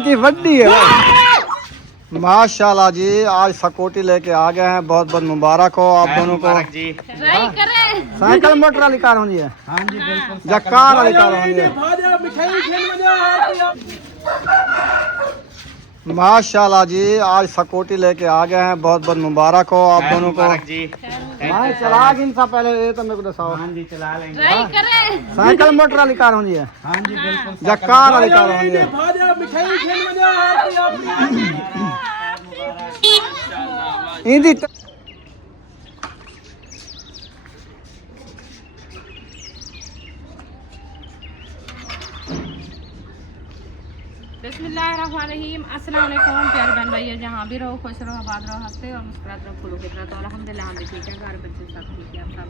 की बड्डी है। माशाल्लाह जी, आज स्कूटी लेके आ गए हैं। बहुत बहुत मुबारक हो आप दोनों को जी। साइकिल मोटर वाली कार होनी है। हाँ जी बिल्कुल। या कार वाली कार होनी है। माशाल्लाह जी, आज स्कूटी लेके आ गए हैं। बहुत बहुत मुबारक हो आप दोनों को जी। चला गिनसा पहले ये तो मेरे को बताओ। हाँ जी चला लेंगे। साइकिल मोटर वाली कार होनी है। हाँ जी बिल्कुल। या कार वाली कार होनी है। इंदी बिस्मिल्लाहिर्रहमानिर्रहीम। अस्सलाम वालेकुम प्यारे बहन भाइयों, जहाँ भी रहो खुश रहो, आबाद रहो, हंसते और मुस्कुराते रहो, फूलों की तरह। तो अल्हम्दुलिल्लाह हम भी ठीक है, घर बच्चे सब ठीक है, आप सब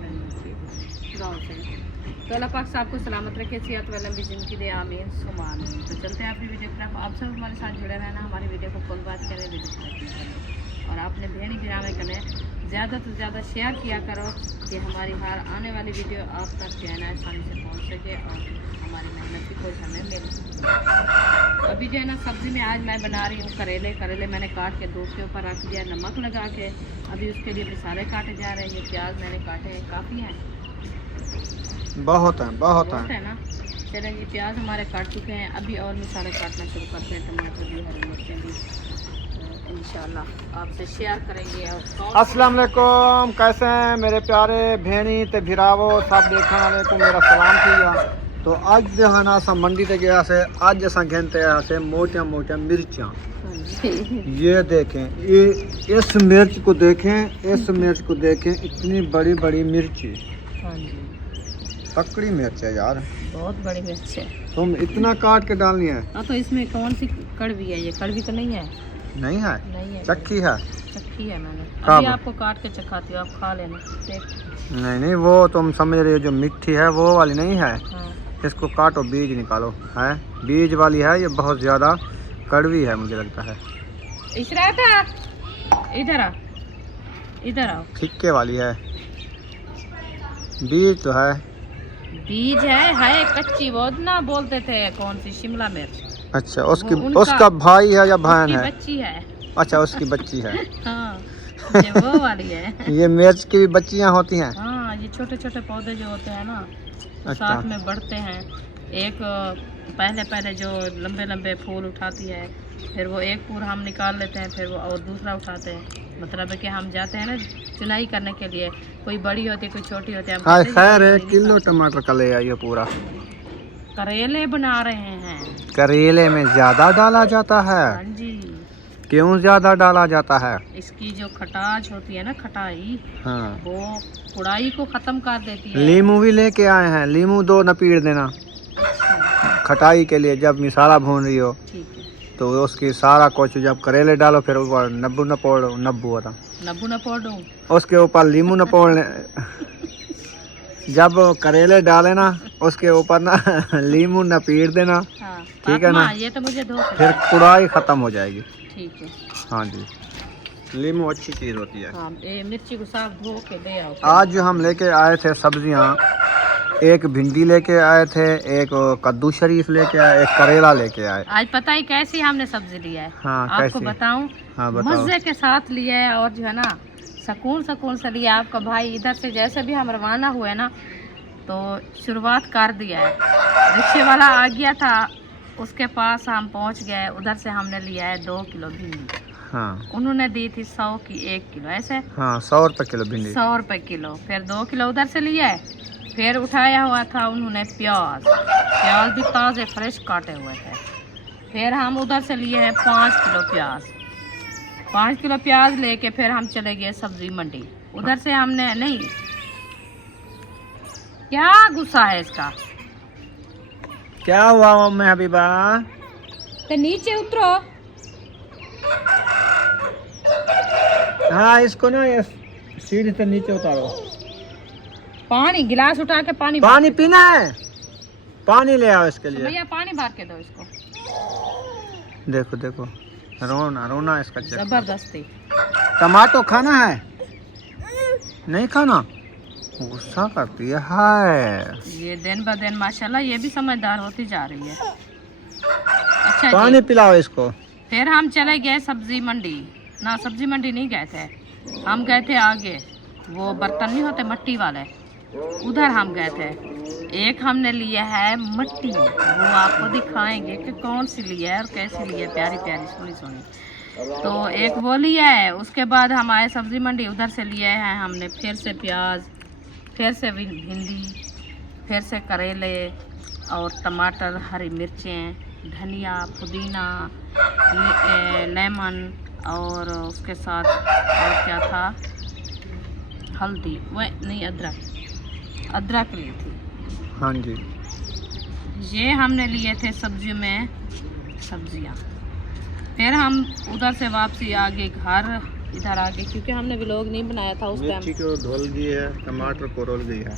गाँव से। तो अल्लाह पाक सबको सलामत रखे, सेहत वाली लंबी जिंदगी दे, आमीन सुमा आमीन। तो चलते हैं अपनी वीडियो की तरफ। आप सब हमारे साथ जुड़े रहना, हमारी वीडियो को फुल बात करें, और आपने भेड़ी गिरावे करें ज़्यादा से ज़्यादा शेयर किया करो कि हमारी हर आने वाली वीडियो आप तक जो है ना आसानी से पहुँच सके और हमारी मेहनत की कोई हमें मिल सके। अभी जो है ना सब्ज़ी में आज मैं बना रही हूँ करेले मैंने काट के दूध के ऊपर रख दिया नमक लगा के। अभी उसके लिए मसाले काटे जा रहे हैं। ये प्याज मैंने काटे हैं, काफ़ी हैं, बहुत है ना। चलें ये प्याज हमारे काट चुके हैं। अभी और मसाले काटना शुरू करते हैं, टमाटर भी, हरी मिर्चें भी, इंशाल्लाह आपसे शेयर करेंगे। अस्सलाम वालेकुम, कैसे हैं मेरे प्यारे भेणी ते भिरावो सब देखने वाले को मेरा सलाम किया। तो आज जो है ना सा मंडी ते गया से आज जैसा घंटे से मोटिया मोटिया मिर्चियाँ ये देखें, ये इस मिर्च को देखें, इस मिर्च को देखें, इतनी बड़ी बड़ी मिर्ची, तकड़ी मिर्च है यार, बहुत बड़ी मिर्च है। तुम इतना काट के डालनी है। हाँ तो इसमें कौन सी कड़वी है? ये कड़वी तो नहीं है। नहीं है, चक्की है। चक्की है, मैंने अभी आपको काट के चखाती हूँ, आप खा लेना। नहीं वो तुम समझ रहे हो, जो मिट्टी है वो वाली नहीं है। हाँ। इसको काटो, बीज निकालो। है बीज वाली है, ये बहुत ज़्यादा कड़वी है मुझे लगता है। इधर आओ। फिक्के वाली है, बीज तो है। बीज है कच्ची, वो ना बोलते थे कौन सी, शिमला मिर्च। अच्छा उसका भाई है या बहन है? बच्ची है। अच्छा उसकी बच्ची है। हाँ ये वो वाली है। ये मिर्च की भी बच्चियां होती हैं। हाँ ये छोटे छोटे पौधे जो होते हैं ना, तो अच्छा। साथ में बढ़ते हैं। एक पहले जो लंबे लंबे फूल उठाती है, फिर वो एक पूरा हम निकाल लेते हैं, फिर वो और दूसरा उठाते हैं। मतलब है कि हम जाते हैं ना चुनाई करने के लिए, कोई बड़ी होती है कोई छोटी होती है। खैर 1 किलो टमाटर का ले आइए पूरा। करेले बना रहे हैं। करेले में ज्यादा डाला जाता है? हाँ जी। क्यों ज्यादा डाला जाता है? इसकी जो खटास होती है ना, खटाई, हाँ। वो कुड़ाई को खत्म कर देती है। लीमू भी लेके आए हैं, लीमू 2 नपीड़ देना। अच्छा। खटाई के लिए जब मिसाला भून रही हो। ठीक है। तो उसकी सारा कुछ जब करेले डालो, फिर ऊपर नब्बू नपोड़ दूँ, उसके ऊपर लीमू नपोड़ जब करेले डाले ना उसके ऊपर ना लीमू नपीड़ देना। हाँ। ठीक है ना, ये तो मुझे दो, फिर कुड़ाई खत्म हो जाएगी। ठीक है। हाँ जी, लीमू अच्छी चीज होती है। हाँ, ये मिर्ची को साफ धो के ले आओ। आज जो हम लेके आए थे सब्जियाँ, एक भिंडी लेके आए थे, एक कद्दू शरीफ लेके आए, एक करेला लेके आए। आज पता ही कैसी हमने सब्जी लिया है। हाँ, आपको बताऊं? हाँ बताओ। मजे के साथ लिया है और जो है ना सुकून से लिया। आपका भाई इधर से जैसे भी हम रवाना हुए ना, तो शुरुआत कर दिया है। रिक्शे वाला आ गया था, उसके पास हम पहुंच गए। उधर से हमने लिया है 2 किलो भिंडी। हाँ। उन्होंने दी थी 100 की 1 किलो, ऐसे। हाँ 100 रुपये किलो भिंडी। 100 रुपये किलो। फिर 2 किलो उधर से लिया है। फिर उठाया हुआ था उन्होंने प्याज भी ताज़े फ्रेश काटे हुए थे। फिर हम उधर से लिए हैं 5 किलो प्याज। 5 किलो प्याज लेके फिर हम चले गए सब्जी मंडी। उधर से हमने नहीं, क्या गुस्सा है इसका? क्या हुआ मैं हबीबा? तो नीचे उतरो। हाँ इसको ना ये सीढ़ी से नीचे उतारो। पानी गिलास उठा के पानी पीना है, पानी ले आओ इसके लिए। भैया पानी भर के दो इसको। देखो रोना इसका। जबरदस्ती। टमाटो खाना है? नहीं खाना? गुस्सा करती है। ये दिन ब दिन माशाल्लाह ये भी समझदार होती जा रही है। अच्छा पानी पिलाओ इसको। फिर हम चले गए सब्जी मंडी। ना सब्जी मंडी नहीं गए थे, हम गए थे आगे, वो बर्तन नहीं होते मट्टी वाले, उधर हम गए थे। एक हमने लिया है मट्टी, वो आपको दिखाएंगे कि कौन सी लिया है और कैसी लिया है, प्यारी प्यारी सोनी सोनी। तो एक वो लिया है। उसके बाद हम आए सब्जी मंडी, उधर से लिए हैं हमने फिर से प्याज, फिर से भिंडी, फिर से करेले और टमाटर, हरी मिर्चें, धनिया, पुदीना, लेमन और उसके साथ और क्या था, हल्दी, वो नहीं अदरक ली थी। हाँ जी। ये हमने लिए थे सब्जी में सब्जियां। फिर हम उधर से वापसी आ गए घर, इधर आ गए क्योंकि हमने व्लॉग नहीं बनाया था उस टाइम। मिर्ची को धुल दी है, टमाटर को रोल दी है,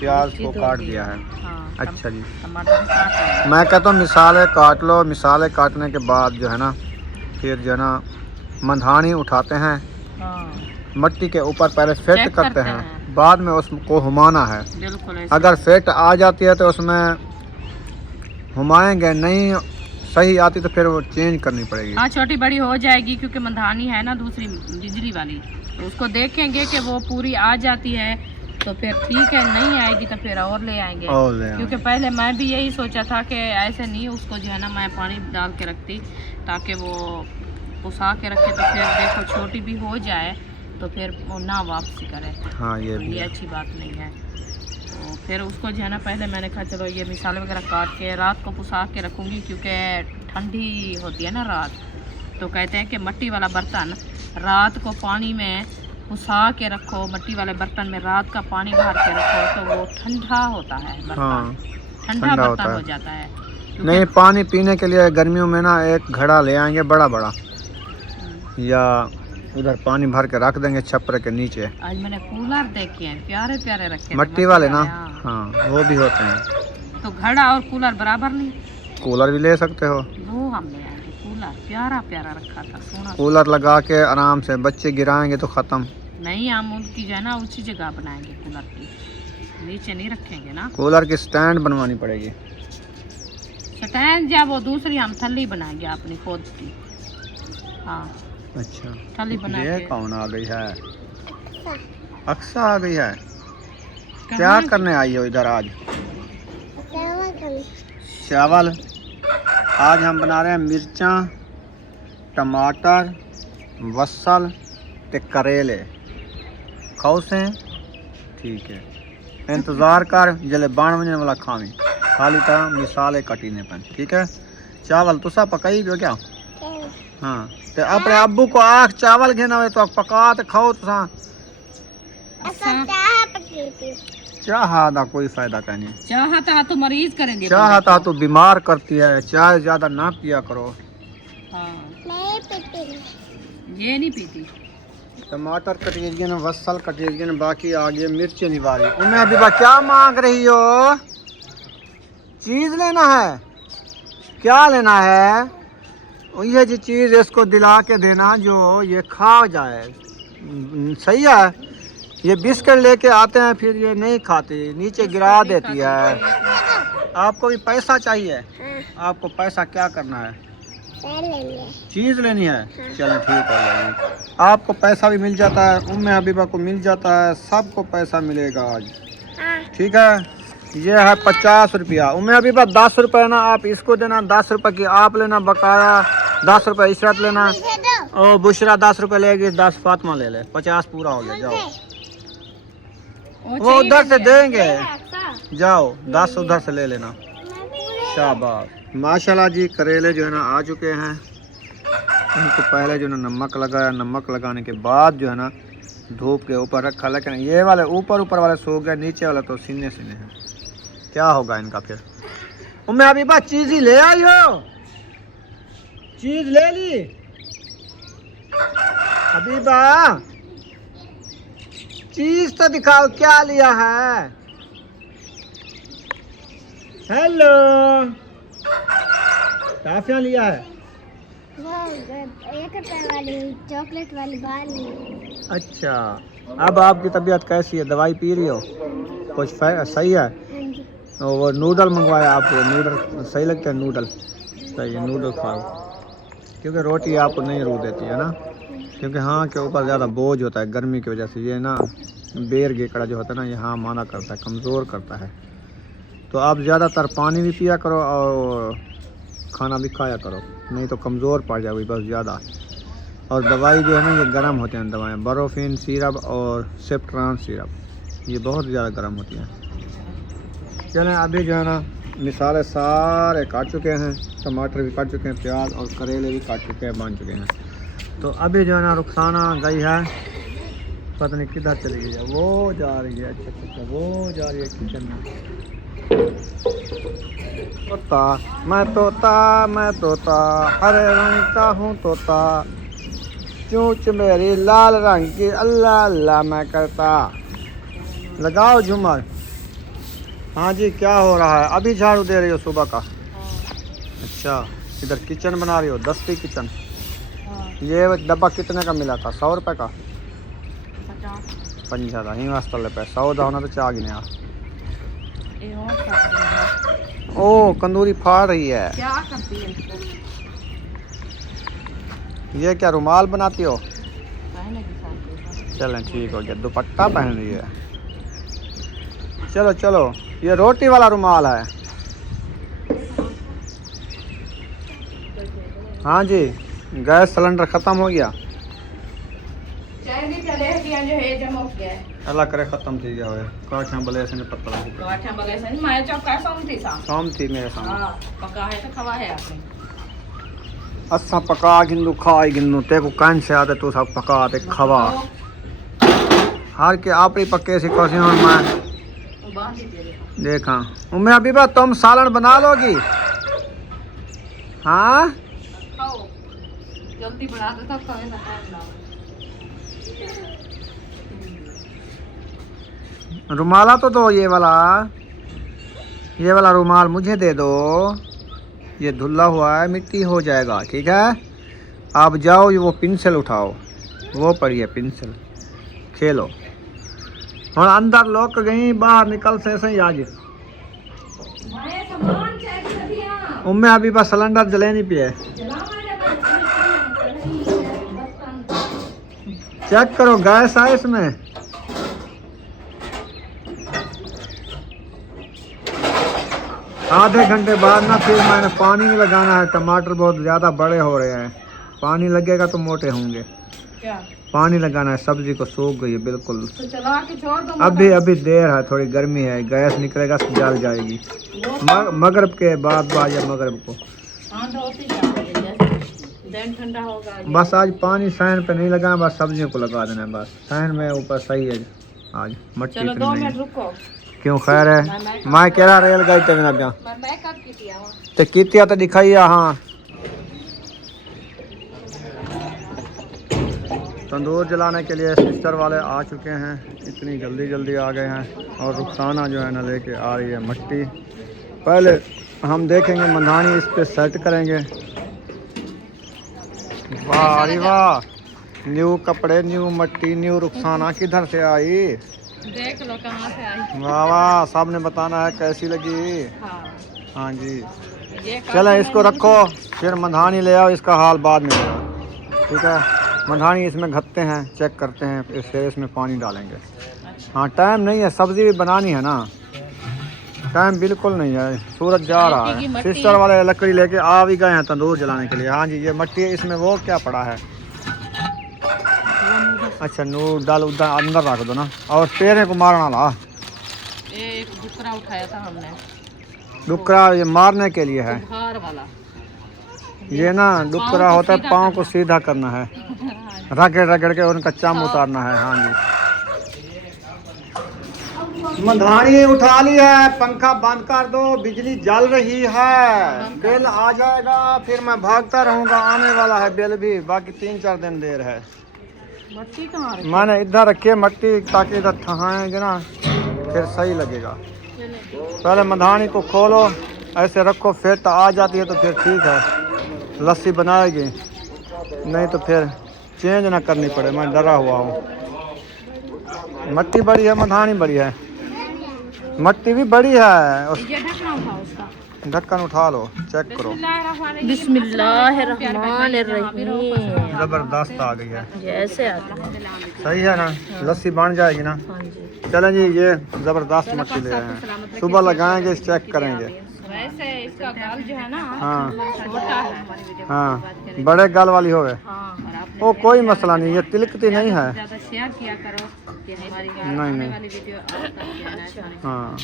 प्याज को काट दिया है। हाँ, अच्छा जी। टमाटर भी काट दिए। मैं कहता हूँ मिसाले काट लो, मिसाले काटने के बाद जो है ना फिर जो है ना मंधानी उठाते हैं, हाँ, मट्टी के ऊपर पहले फिट चेक करते हैं, बाद में उसको हुमाना है। बिल्कुल ऐसे। अगर फिट आ जाती है तो उसमें हुमाएंगे, नहीं सही आती तो फिर वो चेंज करनी पड़ेगी। हाँ, छोटी बड़ी हो जाएगी क्योंकि मंधानी है ना दूसरी बिजली वाली, तो उसको देखेंगे कि वो पूरी आ जाती है तो फिर ठीक है, नहीं आएगी तो फिर और ले आएंगे। क्योंकि पहले मैं भी यही सोचा था कि ऐसे नहीं, उसको जो है ना मैं पानी डाल के रखती ताकि वो पुसा के रखे, तो फिर देखो छोटी भी हो जाए तो फिर वो ना वापसी करे। हाँ, ये अच्छी बात नहीं है। तो फिर उसको जो है ना पहले मैंने कहा चलो ये मिसाले वगैरह काट के रात को पुसा के रखूँगी क्योंकि ठंडी होती है ना रात, तो कहते हैं कि मट्टी वाला बर्तन रात को पानी में पुसा के रखो, मट्टी वाले बर्तन में रात का पानी भर के रखो तो वो ठंडा होता है बर्तन। हाँ, ठंडा बर्तन हो जाता है। नहीं, पानी पीने के लिए गर्मियों में ना एक घड़ा ले आएंगे बड़ा बड़ा, या उधर पानी भर के रख देंगे छप्पर के नीचे। आज मैंने कूलर देखे हैं, प्यारे प्यारे रखे मट्टी वाले ना, हाँ वो भी होते हैं। तो घड़ा और कूलर बराबर नहीं? कूलर भी ले सकते हो। वो हम ले आएंगे, कूलर प्यारा प्यारा रखा था, सोना। कूलर लगा के आराम से, बच्चे गिराएंगे तो खत्म। नहीं, हम उनकी जो है ना ऊंची जगह बनाएंगे, कूलर की नीचे नहीं रखेंगे ना। कूलर की स्टैंड बनवानी पड़ेगी। स्टैंड या वो दूसरी हम थली बनाएंगे अपनी खुद की। हाँ, अच्छा, थली बना ये के। कौन आ गई है? अक्सा आ गई है। क्या करने आई हो इधर आज? चावल। आज हम बना रहे हैं मिर्चा, टमाटर, वसल ते करेले। खाओ से ठीक है, इंतज़ार कर जले बाण बजने वाला खावी, खाली तरह मिसाले कटीने पर। ठीक है, चावल तुसा पकाई पियो क्या? हाँ, ते अपने अब्बू को आख चावल घेना हुए तो पका ते खाओ तुसा। चाह कोई फायदा का नहीं। चाहता तो मरीज करेंगे, चाहता तो बीमार करती है। चाय ज्यादा ना पिया करो। हाँ, ये नहीं पीती। टमाटर कटेरियन, वसल कटेरियन, बाकी आगे मिर्च निवारी। उम्मे अभी क्या मांग रही हो? चीज लेना है? क्या लेना है? ये जी चीज इसको दिला के देना जो ये खा जाए। सही है। ये बिस्किट लेके आते हैं फिर ये नहीं खाती, नीचे गिरा देती है। आपको भी पैसा चाहिए? आपको पैसा क्या करना है? चीज लेनी है। चलो ठीक हो जाएगी। आपको पैसा भी मिल जाता है, उम्मे हबीबा को मिल जाता है, सबको पैसा मिलेगा आज। ठीक है, ये है 50 रुपया। उम्मे हबीबा 10 रुपये ना आप इसको देना, 10 रुपये की आप लेना बकाया, 10 रुपये इशरत लेना, और बुशरा 10 रुपये लेगी, 10 फातिमा ले ले, 50 पूरा हो गया। जाओ, वो उधर से देंगे, जाओ 10 उधर से ले लेना। शाबाश, माशाल्लाह जी। करेले जो है ना आ चुके हैं। इनको पहले जो है ना नमक लगाया, नमक लगाने के बाद जो है ना धूप के ऊपर रखा, लेकिन ये वाले ऊपर ऊपर वाले सो गए, नीचे वाला तो सीने सीने है। क्या होगा इनका फिर? उम्मे हबीबा चीज ही ले आई हो? चीज ले ली हबीबा? चीज तो दिखाओ, क्या लिया है? हेलो, टाफिया लिया है? वो 1 रुपए वाली चॉकलेट वाली बाल। अच्छा, अब आपकी तबीयत कैसी है? दवाई पी रही हो? कुछ सही है? वो नूडल मंगवाया आपको? नूडल सही लगते हैं? नूडल सही है, नूडल्स खाओ, क्योंकि रोटी आपको नहीं रूह देती है ना, क्योंकि हाँ के ऊपर ज़्यादा बोझ होता है गर्मी की वजह से। ये ना बेर गेकड़ा जो होता है ना, ये हाँ माना करता है, कमज़ोर करता है। तो आप ज़्यादातर पानी भी पिया करो और खाना भी खाया करो, नहीं तो कमज़ोर पड़ जाओगी बस ज़्यादा। और दवाई जो है ना, ये गर्म होते हैं दवाएँ, बरोफिन सिरप और सेप्ट्रान सिरप, ये बहुत ज़्यादा गर्म होती हैं। चलें अभी जो है ना मिसाले सारे काट चुके हैं, टमाटर भी काट चुके हैं, प्याज और करेले भी काट चुके हैं, बन चुके हैं। तो अभी जो है ना रुखसाना गई है, पता नहीं किधर चली गई है, वो जा रही है, अच्छा वो जा रही है किचन में। तोता मैं तोता हरे रंग का हूँ तोता, चूंच मेरी लाल रंग की अल्लाह अल्लाह मैं करता। लगाओ झूमर। हाँ जी, क्या हो रहा है? अभी झाड़ू दे रही हो सुबह का? अच्छा, इधर किचन बना रही हो, दस्ती किचन। ये डब्बा कितने का मिला था? 100 रुपये का? 50 था ही वास्तव पे 100 का होना तो चाह गिने। ओ कंदूरी फाड़ रही है, क्या करती है? ये क्या रुमाल बनाती हो? चलें ठीक हो गया, दुपट्टा पहन रही है। चलो चलो, ये रोटी वाला रुमाल है। हाँ जी, गैस सिलेंडर ख़त्म हो गया। अल्लाह करे ख़त्म थी गया हो। काठियाँ बले से पता शाम थी मेरे सामने। असा पका गिंदू खाई गिंदू ते को कान से आते तू सब पका ते खवा हार के आप ही पक्के से कौन हूँ मैं देखा। उम्मे अभी बात तुम सालन बना लोगी? हाँ जल्दी बना दो तब खाने का टाइम ना। रुमाला तो दो, ये वाला रुमाल मुझे दे दो, ये धुला हुआ है, मिट्टी हो जाएगा। ठीक है, आप जाओ, ये वो पेंसिल उठाओ, वो पड़ी है पेंसिल, खेलो। और अंदर लोग गई, बाहर निकल से ऐसे ही आज। उम्मे अभी बस सिलेंडर जले नहीं पिए। चेक करो गैस है इसमें। आधे घंटे बाद ना फिर मैंने पानी लगाना है, टमाटर बहुत ज़्यादा बड़े हो रहे हैं, पानी लगेगा तो मोटे होंगे। क्या पानी लगाना है, सब्जी को सूख गई है बिल्कुल। तो चला के छोड़ दो। अभी देर है, थोड़ी गर्मी है, गैस निकलेगा जल जाएगी। मगरब के बाद या मगरब को। ठंडा होगा। बस आज पानी सहन पे नहीं लगा, बस सब्जियों को लगा देना है बस। सहन में ऊपर सही है आज, मट्टी चलो इतनी 2 नहीं मिनट है। रुको। क्यों खैर है? मैं कह रहा रेल गई तभी ना क्या मैं कब की थी तो कितिया तो दिखाई। हाँ, तंदूर जलाने के लिए सिस्टर वाले आ चुके हैं, इतनी जल्दी आ गए हैं। और रुखसाना जो है ना लेके आ रही है मट्टी। पहले हम देखेंगे मंधानी इस पे सेट करेंगे। वाह अरे वाह, न्यू कपड़े, न्यू मट्टी, न्यू रुखसाना किधर से आई? देख लो कहाँ से आई। वाह वाह, सामने बताना है कैसी लगी। हाँ, हाँ जी, ये चलें इसको रखो, फिर मंधानी ले आओ, इसका हाल बाद में होगा। ठीक है, मंधानी इसमें घटते हैं, चेक करते हैं, फिर इसमें पानी डालेंगे। हाँ टाइम नहीं है, सब्जी भी बनानी है ना, टाइम बिल्कुल नहीं है, सूरज जा रहा है। सिस्टर वाले लकड़ी लेके आ भी गए हैं तंदूर जलाने के लिए। हाँ जी, ये मट्टी है, इसमें वो क्या पड़ा है? अच्छा नूर डाल उधर अंदर रख दो ना, और पेड़े को मारना ला। एक डुकरा उठाया था हमने। डुकरा ये मारने के लिए है? हार वाला ये ना डुकरा होता है, पाँव को सीधा करना है, रगड़ के उनका चम उतारना है। हाँ जी, मंधानी उठा ली है, पंखा बंद कर दो, बिजली जल रही है, बिल आ जाएगा, फिर मैं भागता रहूँगा, आने वाला है बिल भी, बाकी 3-4 दिन देर है। मट्टी कहाँ रखी? मैंने इधर रखी है मट्टी, ताकि इधर ठहाएंगे ना फिर सही लगेगा। पहले मंधानी को खोलो, ऐसे रखो, फिर आ जाती है तो फिर ठीक है, लस्सी बनाएगी, नहीं तो फिर चेंज ना करनी पड़े, मैं डरा हुआ हूँ। मट्टी बड़ी है, मंधानी बड़ी है, मट्टी भी बड़ी है। ये ढकना था उसका। ढक्कन उठा लो, चेक करो। बिस्मिल्लाहिर्रहमानिर्रहीम। जबरदस्त आ गई है, जैसे आता है। सही है ना, लस्सी बन जाएगी ना। हाँ जी। चलें जी, ये जबरदस्त मच्छी ले आए हैं, सुबह लगाएंगे, चेक करेंगे। वैसे इसका गाल जो है ना हाँ छोटा है। हाँ, बड़े गाल वाली हो गए, हाँ, और आपने वो कोई मसला नहीं, ये तिलकती नहीं है। ज़्यादा शेयर किया करो कि हमारी नहीं, आने नहीं। वाली वीडियो आप तक पहुंचे। हाँ,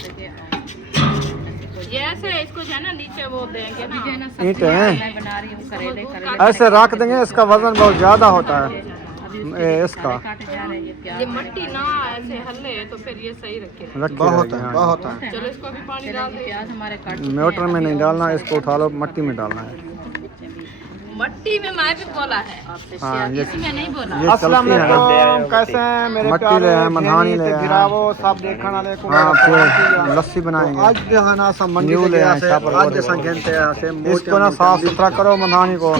जैसे इसको जो है ना नीचे वो देंगे ना, ईंटें हैं, मैं बना रही हूँ करेले ऐसे रख देंगे, इसका वजन बहुत ज़्यादा होता है इसका। काटे जा रहे हैं। ये मट्टी ना ऐसे हल्ले तो फिर ये सही रखे। बहुत है, बहुत है। चलो इसको भी पानी डाल दे। प्याज हमारे काट मोटर में नहीं डालना, इसको उठा लो, मट्टी में डालना है। मट्टी में मैं भी बोला है, हाँ, ये इसमें नहीं बोला। ये चलती है। कैसे हैं मेरे मट्टी ले आए, मधानी ले आए, सब देखने वाले को। हाँ, फिर लस्सी बनाएंगे। आज जो है ना सब मंडी ले आए, आज जैसा कहते हैं इसको ना साफ सुथरा करो मधानी को,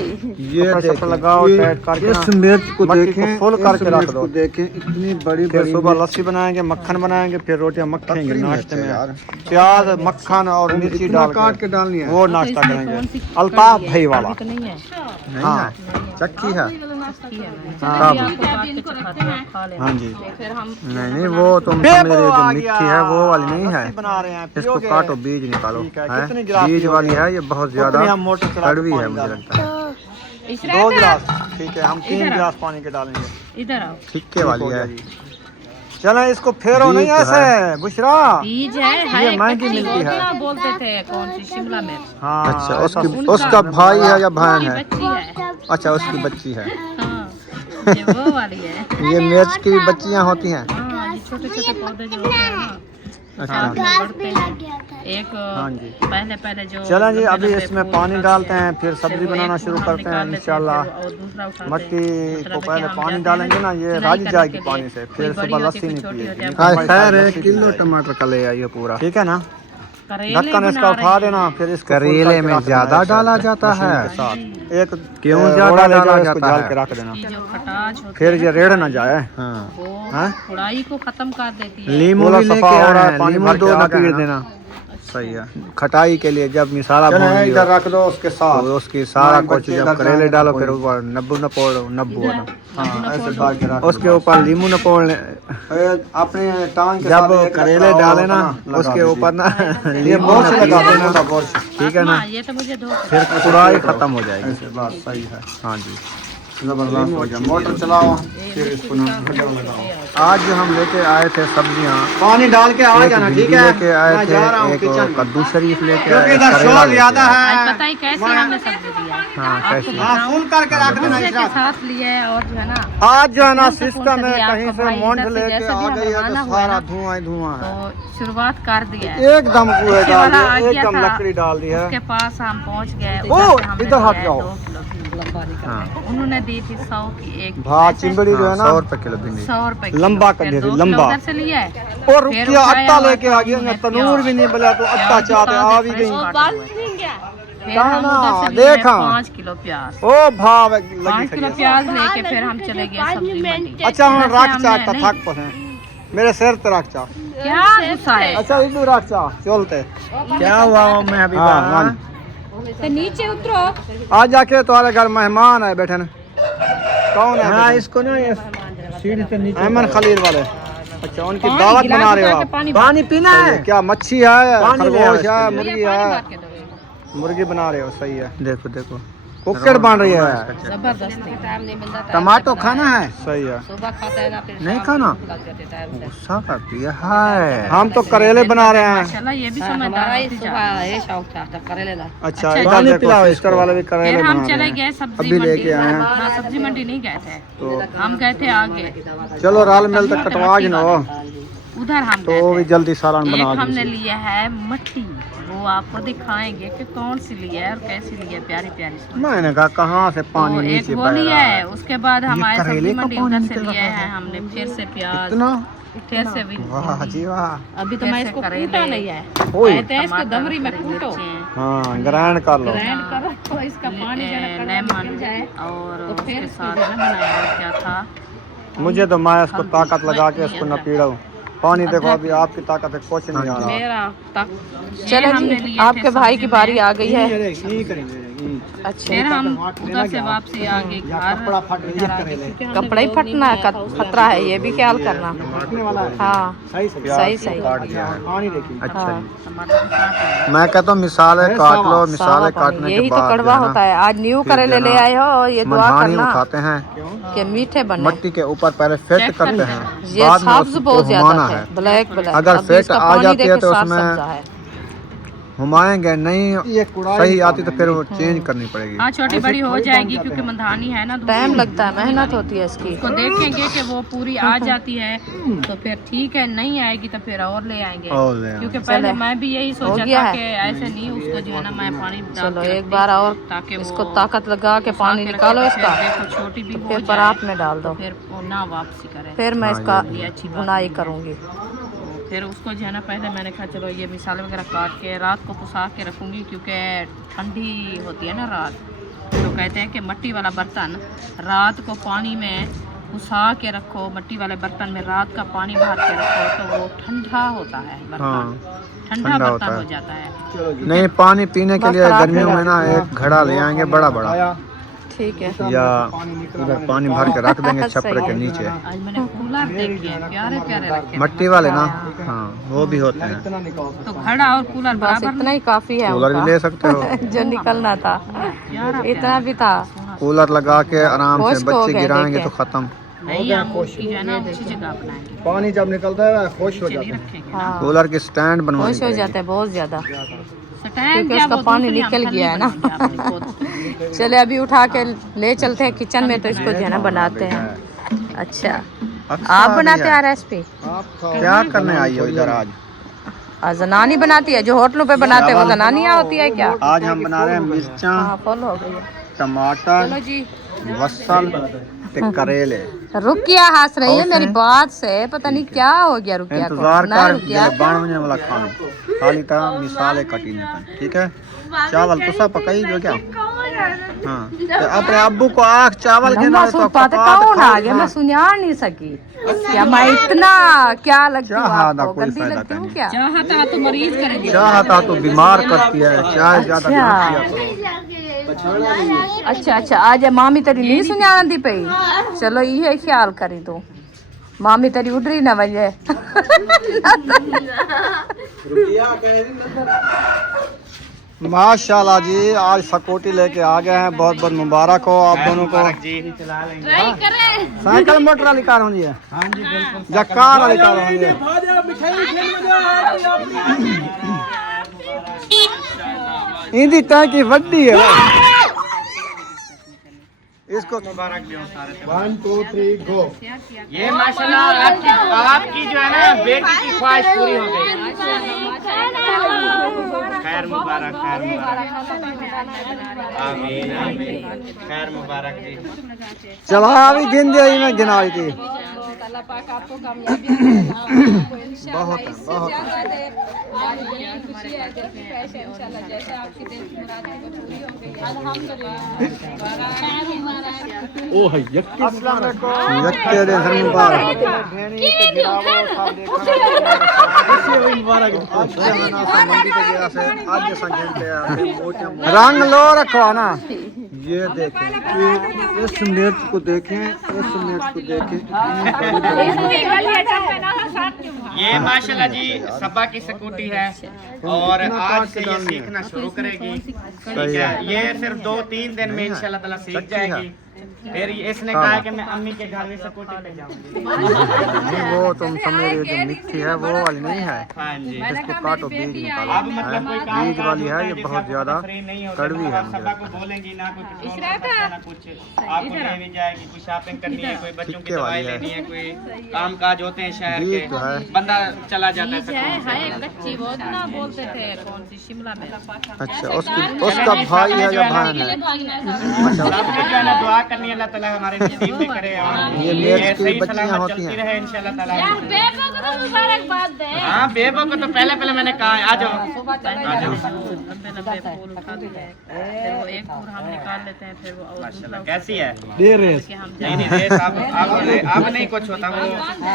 ये लगाओ, टाइट करके इस मिर्च को देखें, फुल करके रख दो, देखें इतनी बड़ी। फिर सुबह लस्सी बनाएंगे, मक्खन बनाएंगे, फिर रोटियां मक्खेंगे नाश्ते में, प्याज मक्खन और मिर्ची डाल काट के डालनी है, वो नाश्ता करेंगे। अल्ताफ भाई वाला नहीं है, हाँ, चक्की है। हाँ जी, फिर हम नहीं वो तुम समझ रहे हो, जो मिट्टी है वो वाली नहीं है, इसको काटो, बीज निकालो, है बीज वाली है, ये बहुत ज्यादा कड़वी है मुझे लगता है। 2 गिलास, ठीक है, हम 3 गिलास पानी के डालेंगे। इधर आओ। ठीके वाली है। चलो इसको फेरो नहीं ऐसे, बुशरा बीज है, ये महंगी मिलती है। बोलते थे कौन सी शिमला मिर्च। हाँ, अच्छा, उसका भाई है या बहन है? बच्ची है। अच्छा, उसकी बच्ची है। हाँ, ये वो वाली है। ये मिर्च की भी बच्चियाँ होती हैं। हाँ, ये छोटे छोटे पौधे जो होते हैं ना, अच्छा, बढ़ते हैं। एक हाँ जी। पहले जो चलें जी, अभी इसमें पानी डालते हैं, फिर सब्जी बनाना शुरू करते हैं इंशाल्लाह। मट्टी को पहले पानी डालेंगे ना, ये राज जाएगी पानी से, फिर सुबह लस्सी नहीं पिएगी। खैर 1 किलो टमाटर का ले आइए पूरा, ठीक है ना। ढक्कन इसका उठा देना, फिर इस करेले में ज्यादा डाला जाता है, एक क्यों ज्यादा डाला जाता है, के रख देना, फिर ये रेड़ ना जाए। हाँ, कढ़ाई को खत्म कर देती है। लीमू भी लेके आ रहा है, पानी भर 2 लकीर देना, सही है खटाई के लिए। जब मिसाला इधर रख दो, उसके साथ उसकी सारा कुछ जब करेले डालो, फिर ऊपर नब्बू ऐसे डाल के रख, उसके ऊपर लीमू नपोड़ अपने टांग के, जब करेले डाले ना उसके ऊपर ना ये बोर्च लगा देना, ठीक है ना, ये तो मुझे दो। फिर कढ़ाई खत्म हो जाएगी। बात सही है। हाँ जी, जबरदस्त हो गया। मोटर चलाओ, फिर इसको ना लगाओ। आज जो हम लेके आए थे सब्जियां, पानी डाल के आ जाना, ठीक है। लेके आए थे एक कद्दू शरीफ लेके आए, इधर शोर ज्यादा है। पता ही कैसे हमने सब्जी दिया। हाँ, कैसे फुल करके रख देना के साथ लिए और जो है ना, आज जो है ना सिस्टम है, कहीं से मोंड लेके आ गई है तो सारा धुआं धुआं है। तो शुरुआत कर दिया है, एकदम कुएं डाल दिया, एकदम लकड़ी डाल दी है। उसके पास हम पहुंच गए। ओ, इधर हट जाओ। उन्होंने दी थी 100 की एक भात चिंबड़ी जो है ना 100 रुपए किलो भिंडी, 100 रुपए लंबा कर दे, लंबा से लिया है। और रुपया आटा लेके आ गया, तनूर भी नहीं बोला तो आटा चाहते आ भी गई। देखा 5 किलो प्याज, ओ भाव 5 किलो प्याज लेके फिर हम चले गए सब्जी मंडी। अच्छा हम रख चाहता थक पसे मेरे सिर पे रख चाह, क्या गुस्सा है। अच्छा इधर रख चाह, चलते क्या हुआ मैं अभी तो नीचे उतरो। आज जाके तुम्हारे घर मेहमान है बैठे न, कौन है? हाँ, इसको ना ये सीढ़ी से नीचे अहमद खलील वाले। अच्छा, उनकी दावत बना रहे हो आप? पानी पीना है क्या? मच्छी है, खरगोश है, मुर्गी है, मुर्गी बना रहे हो, सही है। देखो देखो कुकर बन रही है, जबरदस्त। टमाटो खाना है, सही है। सुबह खाता है ना, फिर नहीं खाना, गुस्सा करती है। हम तो करेले बना रहे हैं। माशाल्लाह, ये भी समझदार है। सुबह ये शौक था करेले का। अच्छा, इधर देखो सिस्टर वाले भी करेले बना रहे हैं। हम चले गए सब्जी अभी लेके आए हैं। हाँ, सब्जी मंडी नहीं गए थे, तो हम गए थे आगे। चलो राल मिल तक कटवा गिनो, उधर हम तो भी जल्दी सालन बना एक हमने लिया है मट्टी, वो आपको दिखाएंगे कि कौन सी ली है और कैसी ली है। प्यारी प्यारी सी। मैंने कहा कहाँ से पानी तो एक नीचे वो बह लिया रहा है, उसके बाद हम आए सब्जी मंडी, उधर से निकल लिया रहा है हमने फिर से प्याज, इतना फिर से भी। वाह जी वाह। अभी तो मैं इसको कूटा नहीं है, ओए कहते हैं इसको दमरी में कूटो, हाँ ग्राइंड कर लो, ग्राइंड करो तो इसका पानी लेमन जाए। और तो फिर इसके साथ बनाया क्या था, मुझे तो मैं इसको ताकत लगा के इसको न पीड़ाऊं, पानी देखो अभी आपकी ताकत है कुछ नहीं आ रहा। मेरा तक चलो जी आपके भाई की बारी आ गई है। अच्छा फिर हम उधर से वापसी आ गए घर। कपड़ा ही फटना है, खतरा है, ये भी ख्याल करना। हाँ सही सही। अच्छा मैं कहता हूँ मिसालें काट लो, मिसालें काटने के यही तो बाद कड़वा होता है। आज न्यू करेले ले आए हो और ये दुआ मधानी करना उठाते हैं कि मीठे बने। मट्टी के ऊपर पहले फेट करते हैं, ये बाद में सब्ज उसको बहुत ज्यादा हुमाना है, है। Black black. अगर अब फेट इसका आ पानी जाती है देखे तो साफ उसमें सब्जा है। हुमाएंगे नहीं, सही आती तो फिर वो चेंज करनी पड़ेगी। हाँ छोटी बड़ी हो जाएगी क्योंकि मधानी है ना, टाइम लगता है, मेहनत होती है इसकी। उसको देखेंगे कि वो पूरी आ जाती है तो फिर ठीक है, नहीं आएगी तो फिर और ले आएंगे। और ले आएंगे। क्योंकि पहले मैं भी यही सोचा गया था है। कि ऐसे नहीं, उसको जो है ना मैं पानी डाल चलो के एक बार और ताकि इसको वो ताकत लगा के पानी निकालो इसका, देखो छोटी भी हो फिर जाए, परात में डाल दो, फिर वो ना वापसी करे। फिर मैं हाँ, इसका ये अच्छी बात बुनाई करूँगी। फिर उसको जो है ना पहले मैंने कहा चलो ये मिसाले वगैरह काट के रात को पुसा के रखूँगी क्योंकि ठंडी होती है ना रात। तो कहते हैं कि मट्टी वाला बर्तन रात को पानी में पुसा के रखो, मट्टी वाले बर्तन में रात का पानी भर के रखो तो वो ठंडा होता है बर्तन, ठंडा ठंडा होता बर्तन है। हो जाता है। नहीं पानी पीने के बस लिए परात में गर्मियों में ना एक घड़ा ले आएंगे बड़ा बड़ा, ठीक है। या उधर पानी भर के रख देंगे छप्पर के नीचे। आज मैंने कूलर देखे हैं, प्यारे प्यारे रखे। मट्टी वाले ना, हाँ वो भी होते हैं। तो घड़ा और कूलर बस बराबर इतना ही काफी है कूलर भी उनका। ले सकते हो। जो निकलना था इतना भी था। कूलर लगा के आराम से खुश्क हो बच्चे गए गिराएंगे देखे। तो खत्म। नहीं, हम उसकी जो है ना अच्छी जगह बनाएंगे, पानी जब निकलता है खुश हो नहीं रखेंगे। हाँ कूलर की स्टैंड बनवानी खुश हो पड़ेगी। जाता है बहुत ज्यादा, स्टैंड क्योंकि क्या, उसका वो पानी दूसरी हम निकल ठंडी गया है ना। बनाएंगे अपनी खुद। चले अभी उठा के ले चलते हैं किचन में, तो इसको जो है ना बनाते हैं। अच्छा आप बनाते हैं रेसिपी? क्या करने आई हो इधर आज? जनानी बनाती है, जो होटलों पे बनाते हैं वो जनानियाँ होती है क्या? आज हम बना रहे हैं मिर्चा, हाँ फुल हो गई है। टमाटर, चलो जी बसल ते करेले। रुकिया हंस रही है मेरी बात से, पता नहीं क्या हो गया रुकिया को। इंतजार ना कर रुकिया बनने वाला खाना खाली था मिसाले कटी नहीं। ठीक है चावल तो सब पकाई जो क्या। हाँ तो अपने अब्बू को आख चावल के ना तो पाते कौन आ गया, मैं सुना नहीं सकी क्या। मैं इतना क्या लगती हूँ आपको, गंदी लगती हूँ क्या? चाहता तो मरीज करेंगे। चाहता तो बीमार करती है, चाय ज्यादा अच्छा। पीती है। अच्छा अच्छा आज मामी तेरी नहीं सुनाती पई, चलो ये ख्याल करी तू, मामी तेरी उड़ रही ना वजह। माशाल्लाह जी आज सकोटी लेके आ गए हैं, बहुत बहुत मुबारक हो आप दोनों को। साइकिल मोटर वाली कार होनी है या कार वाली कार होनी है? इंदी टैंकी वड्डी है इसको मुबारक दो सारे। 1 2 3 गो। ये माशाल्लाह आपकी जो है ना बेटी की ख्वाहिश पूरी हो गई। खैर मुबारक, खैर मुबारक, आमीन आमीन, खैर मुबारक जी। चला अभी गिन दे मैं गिना रही थी। बहुत है, बहुत अस्सलाम वालेकुम। यक्के दिन हर मुबारक। भेणी ते गिरावो सब देखा आज मंडी पे गया से आज संगते हैं रंग लो रखो ना। ये देखें इस मिर्च को देखें, इस मिर्च को देखें। ये माशाल्लाह जी सबा की स्कूटी है और आज से ये सीखना शुरू करेगी। ठीक है, ये सिर्फ 2-3 दिन में इंशाल्लाह ताला सीख जाएगी। फिर इसने कहा कि मैं अम्मी के घर में स्कूटी पे जाऊंगी। नहीं वो तुम समझ रहे हो जो मिक्सी है वो वाली नहीं है, हाँ जी। इसको काटो बीज निकालो अब मतलब कोई काम बीज वाली है, ये बहुत ज्यादा कड़वी है। सबा को बोलेंगी ना कुछ पेट्रोल खर्चा ना कुछ, आपको ले भी जाएगी, कोई शॉपिंग करनी है, कोई बच्चों की टिक्के दवाई वाली है। लेनी है, कोई काम काज होते हैं शहर बीज के, जो है बंदा चला जाता है स्कूल से। है कच्ची, वो ना बोलते थे कौन सी शिमला में। अच्छा उसका भाई है या बहन है? सबको जो है ना दुआ करनी अल्लाह ताला हमारे नसीब में करे और ये ये मेष की सही बच्चियां सलामत होती चलती हैं। रहे इंशाल्लाह ताला। यार बेबो को तो मुबारकबाद दे। हाँ बेबो को तो पहले मैंने कहा है, आ जाओ आ जाओ। लंबे लंबे फूल उठा दिए हैं, फिर वो एक फूल हम निकाल लेते हैं, फिर वो और माशाल्लाह कैसी है? दे रेस कि हम नहीं नहीं रेस अब नहीं कुछ होता वो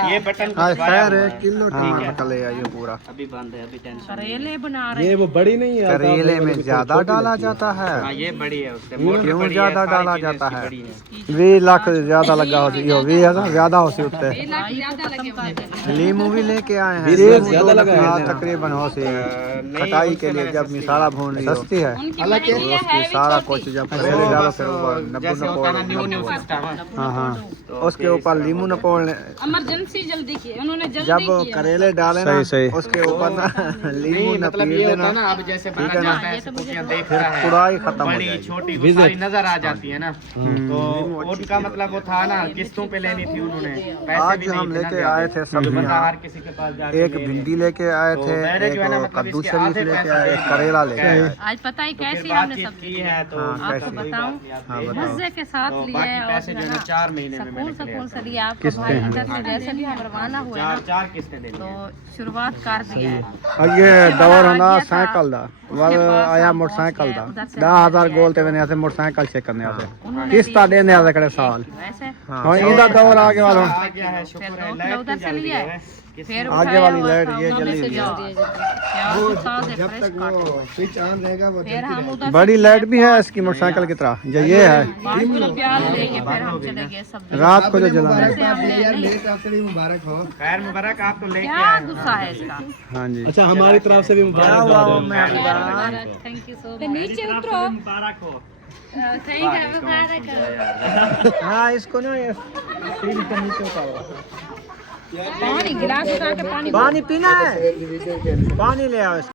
ये बटन हाँ कुछ वाया खैर हुआ 1 है। किलो टमाटर ले आइए पूरा। अभी बंद है, अभी टेंशन करेले बना रहे ये वो बड़ी नहीं है करेले में ज्यादा डाला जाता है। हाँ ये बड़ी है उससे मोटी क्यों बड़ी है, ज्यादा सारी डाला चीजें जाता इसकी है? बड़ी हैं। 20 लाख ज्यादा लगा हो यो 20,000 ज्यादा हो सी उत्ते। लीमू भी लेके आए हैं। 20 लाख ज्यादा लगा है। हाँ, तकरीबन हो सी नहीं, खटाई के उसको लिए मैं जब सस्ती मिसाला भून रही हो सस्ती है। हालांकि उसकी सारा कुछ जब करेले डालो फिर वो नब्बू जैसे होता है ना न्यू नपोड़। सिस्टम है। हाँ हाँ उसके ऊपर लीमू नपोड़ इमरजेंसी जल्दी की उन्होंने जल्दी जब किया। करेले डाले ना सही। उसके ऊपर ना लीमू नहीं नपीर मतलब ये होता देना है ना अब जैसे ठीक बंदा है ना? जाता है स्कूटियां देख रहा है कुड़ाई खत्म हो बड़ी जाएगी। छोटी वो सारी नजर आ जाती है ना, तो उनका मतलब वो था ना किस्तों पे लेनी थी उन्होंने, पैसे आज भी हम नहीं थे लेके ना आए ज्यादा। थे तो बंदा सब्जियाँ। हर किसी के पास जाके एक ले ले। भिंडी लेके आए तो थे, मैंने जो है ना एक मतलब कद्दू इसके शरीफ आधे लेके पैसे आए, दे एक दिए। करेला लेके क्या है? आए। आज पता है तो फिर कैसी हमने बातचीत सब्जी की है तो हाँ, आपको कैसी? बताऊं हाँ, बताओ। मजे के साथ तो लिए बाकी और पैसे जो है ना 4 महीने में सकून मैंने सकून से clear लिए आपका किस्तें भाई हैं। इधर से जैसे भी हम रवाना हुए ना चार किस्तें देनी तो है। शुरुआत कर दिया है। अगे दौर आ होना गया था। साइकिल दा वल पास आया हम मोटरसाइकिल पहुंच दा गए, उधर से 10,000 हम गोल ते मैंने ऐसे मोटरसाइकिल चेक करने आते उन्होंने किस्ता देने आते कड़े साल वैसे हाँ इंदा दौर आगे वाला आ गया है शुक्र है फिर लाइट उधर भी से जल्दी लिए है। फिर आगे उठाया वाली हुआ लाइट था, ये उन्होंने जल्दी से है। जाओ। प्याज को ताज़े फ्रेश काटो। स्विच ऑन रहेगा वो फिर हम उधर बड़ी लाइट भी है इसकी मोटरसाइकिल की तरह जो ये है किलो प्याज लेके फिर हम चले गए सब्जी रात को जो जलाना से हमने नहीं, खैर मुबारक आपको लेके क्या आए गुस्सा है इसका। हाँ जी अच्छा हमारी तरफ से भी मुबारक थैंक यू सो मच। नीचे उतरो। मुबारक हो। थैंक यू मुबारक। हाँ इसको ना ये सीढ़ी के नीचे उतारो पानी गिलास उठा के पानी पानी पीना है पानी ले आओ